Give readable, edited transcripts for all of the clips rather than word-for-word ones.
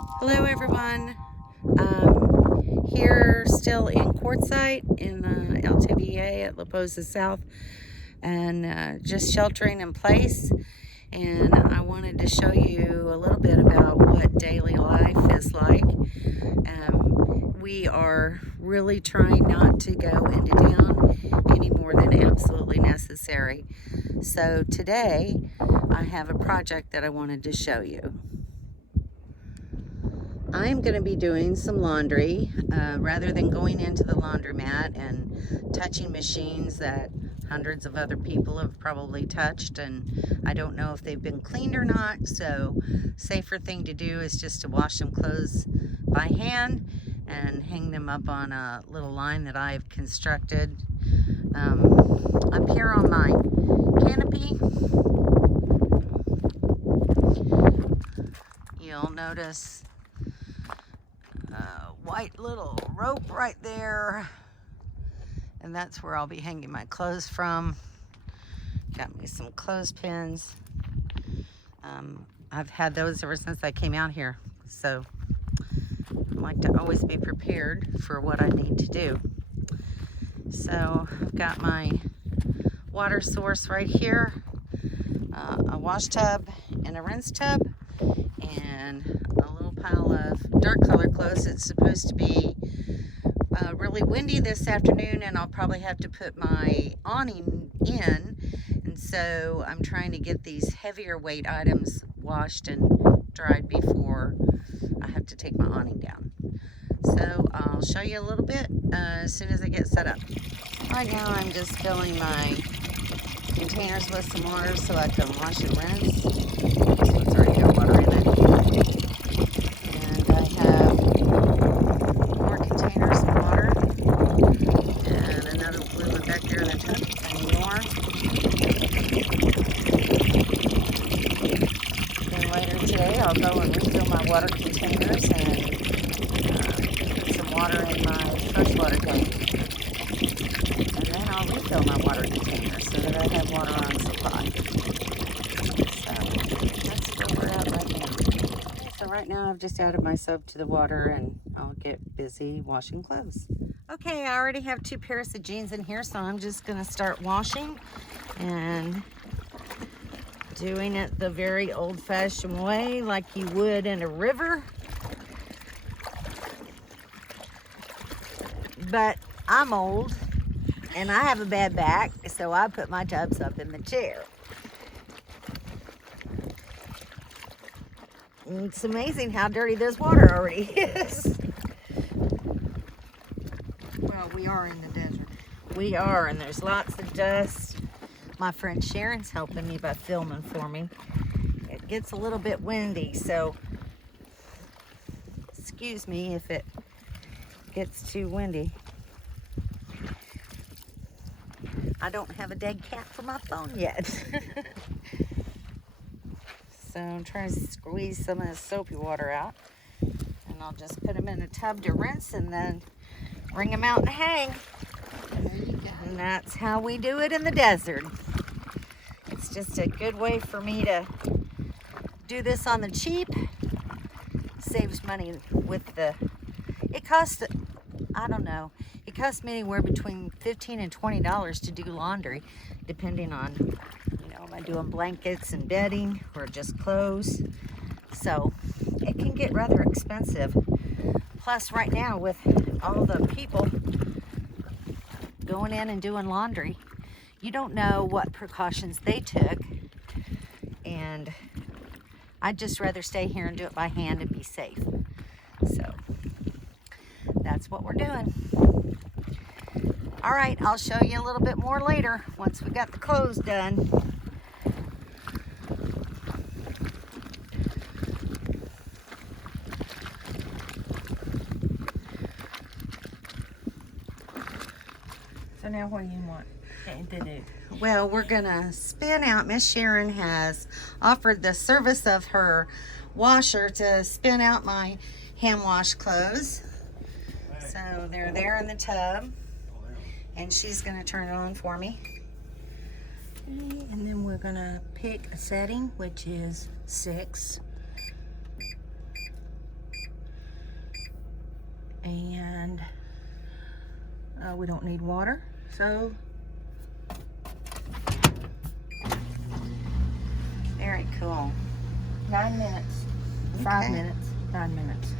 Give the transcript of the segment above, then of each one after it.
Hello everyone. Here still in Quartzsite in the LTVA at La Posa South, and just sheltering in place. And I wanted to show you a little bit about what daily life is like. We are really trying not to go into town any more than absolutely necessary. So today I have a project that I wanted to show you. I'm going to be doing some laundry rather than going into the laundromat and touching machines that hundreds of other people have probably touched, and I don't know if they've been cleaned or not. So safer thing to do is just to wash some clothes by hand and hang them up on a little line that I've constructed. Up here on my canopy, you'll notice white little rope right there, and that's where I'll be hanging my clothes from. Got me some clothespins. I've had those ever since I came out here, so I like to always be prepared for what I need to do. So I've got my water source right here, a wash tub and a rinse tub, and a little pile of dark color clothes. It's supposed to be really windy this afternoon, and I'll probably have to put my awning in, and so I'm trying to get these heavier weight items washed and dried before I have to take my awning down. So I'll show you a little bit as soon as I get set up. Right now I'm just filling my containers with some water so I can wash and rinse. This one's already got water in it. And I have more containers of water and another blue one back there in the tub and more. Then later today I'll go and refill my water containers and put some water in my freshwater tank. And then I'll refill my water containers so that I have water on supply. So that's where we're at right now. So right now I've just added my soap to the water and I'll get busy washing clothes. Okay, I already have 2 pairs of jeans in here, so I'm just gonna start washing and doing it the very old-fashioned way, like you would in a river. But I'm old and I have a bad back, so I put my tubs up in the chair. And it's amazing how dirty this water already is. Well, we are in the desert. We are, and there's lots of dust. My friend Sharon's helping me by filming for me. It gets a little bit windy, so excuse me if it gets too windy. I don't have a dead cat for my phone yet. So I'm trying to squeeze some of the soapy water out, and I'll just put them in a tub to rinse and then wring them out and hang. There you go. And that's how we do it in the desert. It's just a good way for me to do this on the cheap. Saves money with the, it costs, I don't know, it costs me anywhere between $15 and $20 to do laundry, depending on, you know, am I doing blankets and bedding or just clothes? So it can get rather expensive. Plus right now with all the people going in and doing laundry, you don't know what precautions they took, and I'd just rather stay here and do it by hand and be safe. So that's what we're doing. All right, I'll show you a little bit more later once we got the clothes done. So now what do you want to do? Well, we're gonna spin out. Miss Sharon has offered the service of her washer to spin out my hand wash clothes. So they're there in the tub, and she's gonna turn it on for me. And then we're gonna pick a setting, which is 6. And we don't need water, so Very cool. 9 minutes. 5 minutes. 9 minutes.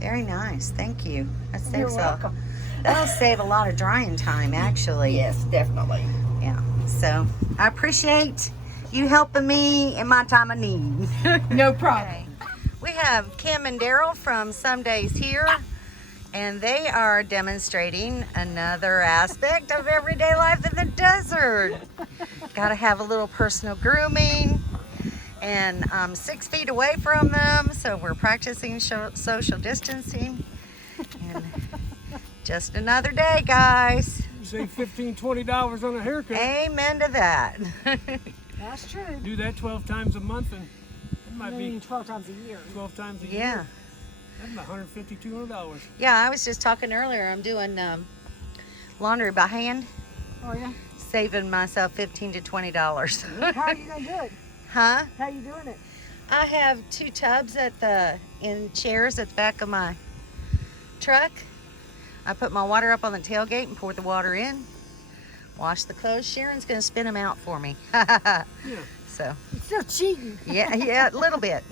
Very nice. Thank you. That You're saves welcome. that'll save a lot of drying time, actually. Yes, definitely. Yeah. So I appreciate you helping me in my time of need. No problem. Okay. We have Kim and Daryl from Some Days Here, and they are demonstrating another aspect of everyday life in the desert. Got to have a little personal grooming, and I'm 6 feet away from them, so we're practicing social distancing. And just another day, guys. You save $15, $20 on a haircut. Amen to that. That's true. Do that 12 times a month, and it might be 12 times a year. 12 times a Yeah. year. That's about $150, $200. Yeah, I was just talking earlier. I'm doing laundry by hand, Oh, yeah? saving myself $15 to $20. How are you going to do it? Huh? How are you doing it? I have 2 tubs in chairs at the back of my truck. I put my water up on the tailgate and pour the water in. Wash the clothes. Sharon's gonna spin them out for me. Yeah. So It's still cheating. yeah, a little bit.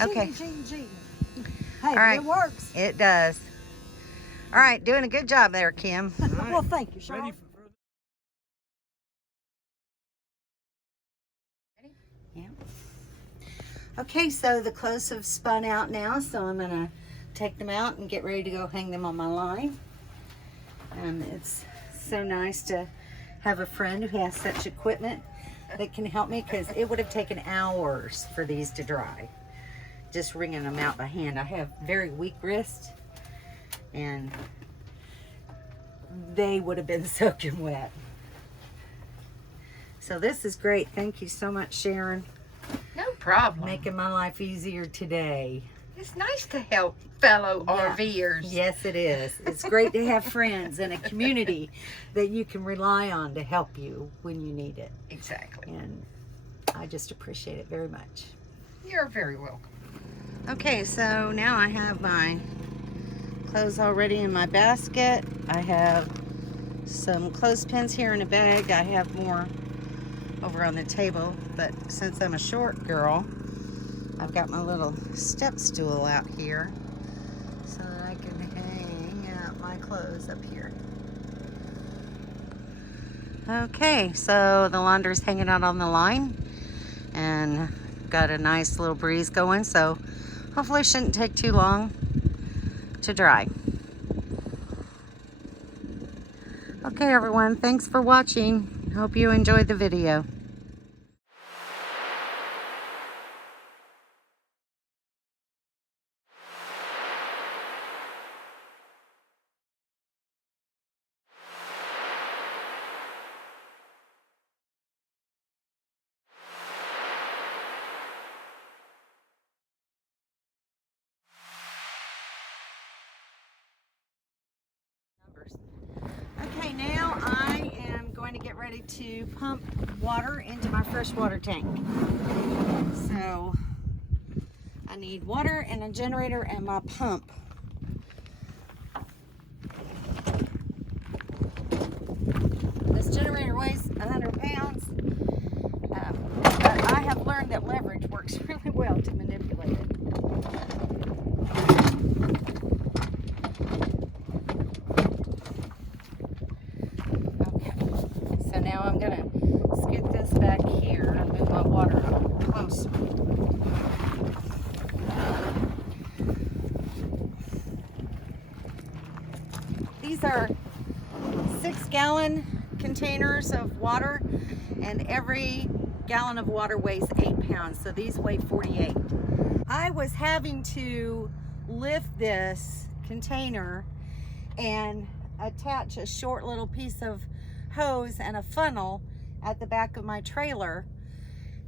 Okay. Cheating. Hey, All right. it works. It does. All right, doing a good job there, Kim. All right. Well, thank you, Sean. Ready for Okay, so the clothes have spun out now, so I'm gonna take them out and get ready to go hang them on my line. And it's so nice to have a friend who has such equipment that can help me, because it would have taken hours for these to dry, just wringing them out by hand. I have very weak wrists, and they would have been soaking wet. So this is great. Thank you so much, Sharon. No problem. Making my life easier today. It's nice to help fellow Yeah. RVers. Yes, it is. It's great to have friends and a community that you can rely on to help you when you need it. Exactly. And I just appreciate it very much. You're very welcome. Okay, so now I have my clothes already in my basket. I have some clothespins here in a bag. I have more over on the table, but since I'm a short girl, I've got my little step stool out here so that I can hang out my clothes up here. Okay, so the laundry's hanging out on the line and got a nice little breeze going, so hopefully it shouldn't take too long to dry. Okay, everyone, thanks for watching. Hope you enjoyed the video. Okay, now I am going to get ready to pump water into my freshwater tank. So I need water and a generator and my pump. This generator weighs 100 pounds, but I have learned that leverage works really well to manipulate it. So now I'm gonna scoot this back here and move my water up closer. These are 6-gallon containers of water, and every gallon of water weighs 8 pounds, so these weigh 48. I was having to lift this container and attach a short little piece of hose and a funnel at the back of my trailer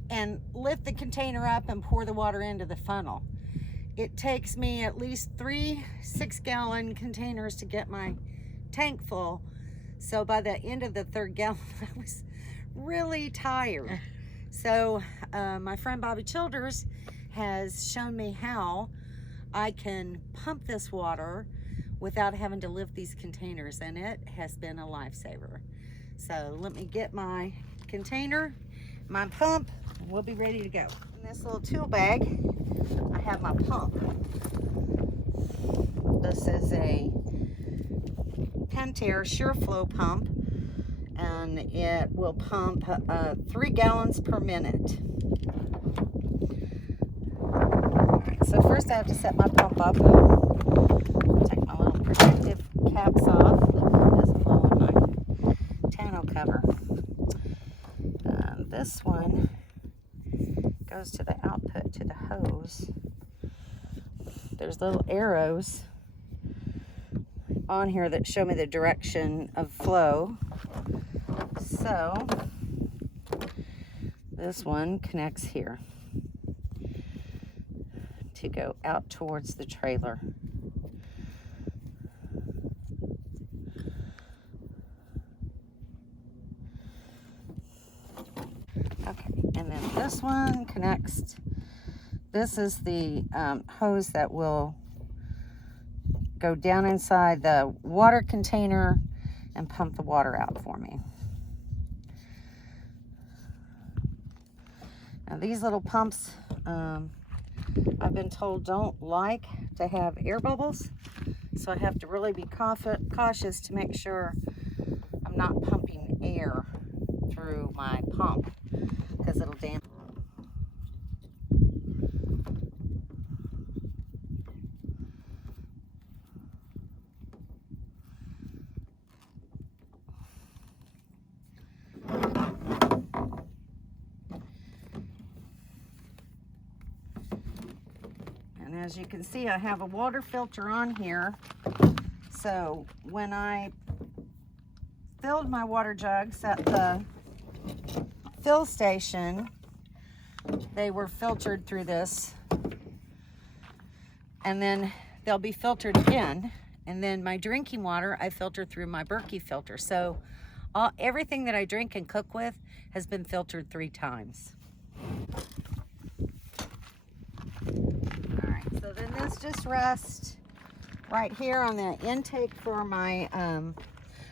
and lift the container up and pour the water into the funnel. It takes me at least 3 6-gallon containers to get my tank full. So by the end of the 3rd gallon, I was really tired. So my friend Bobby Childers has shown me how I can pump this water without having to lift these containers, and it has been a lifesaver. So let me get my container, my pump, we'll be ready to go. In this little tool bag, I have my pump. This is a Pentair SureFlow pump, and it will pump 3 gallons per minute. Alright, so first I have to set my pump up. Take my little protective caps off that doesn't blow on my tonneau cover. This one goes to the output to the hose. There's little arrows on here that show me the direction of flow. So this one connects here to go out towards the trailer. Okay, and then this one connects. This is the hose that will go down inside the water container and pump the water out for me. Now these little pumps, I've been told don't like to have air bubbles, so I have to really be cautious to make sure I'm not pumping air through my pump, because it'll damage. And as you can see, I have a water filter on here. So when I filled my water jugs at the fill station, they were filtered through this, and then they'll be filtered again. And then my drinking water, I filter through my Berkey filter. So everything that I drink and cook with has been filtered 3 times. All right, so then this just rests right here on the intake for my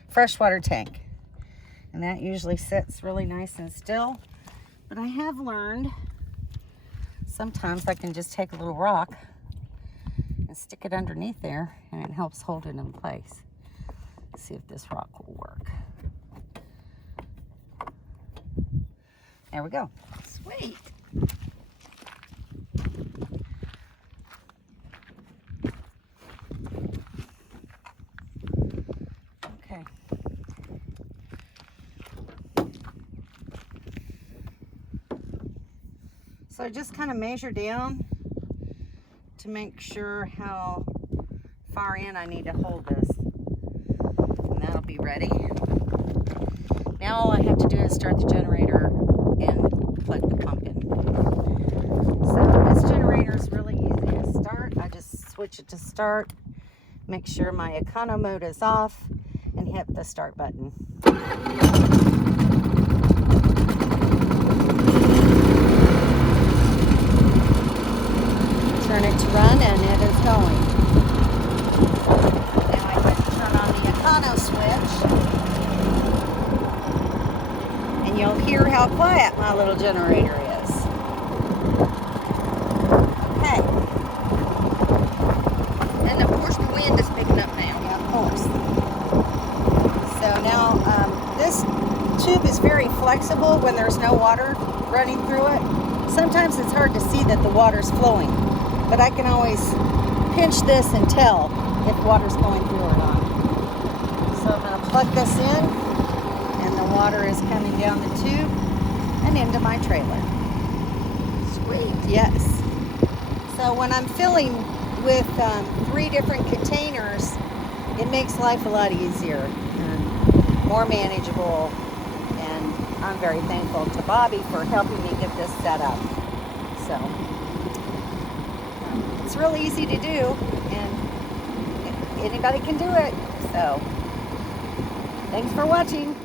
freshwater tank. And that usually sits really nice and still. But I have learned sometimes I can just take a little rock and stick it underneath there, and it helps hold it in place. Let's see if this rock will work. There we go. Sweet. Okay. So I just kind of measure down to make sure how far in I need to hold this. And that'll be ready. Now all I have to do is start the generator and plug the pump in. So this generator is really easy to start. I just switch it to start, make sure my econo mode is off, and hit the start button. Turn it to run, and it is going. Now I have to turn on the econo switch, and you'll hear how quiet my little generator is. Okay. And of course the wind is picking up now. Yeah, of course. So now this tube is very flexible when there's no water running through it. Sometimes it's hard to see that the water's flowing, but I can always pinch this and tell if water's going through or not. So I'm going to plug this in, and the water is coming down the tube and into my trailer. Sweet. Yes. So when I'm filling with 3 different containers, it makes life a lot easier and more manageable. And I'm very thankful to Bobby for helping me get this set up. So it's real easy to do, and anybody can do it. So thanks for watching.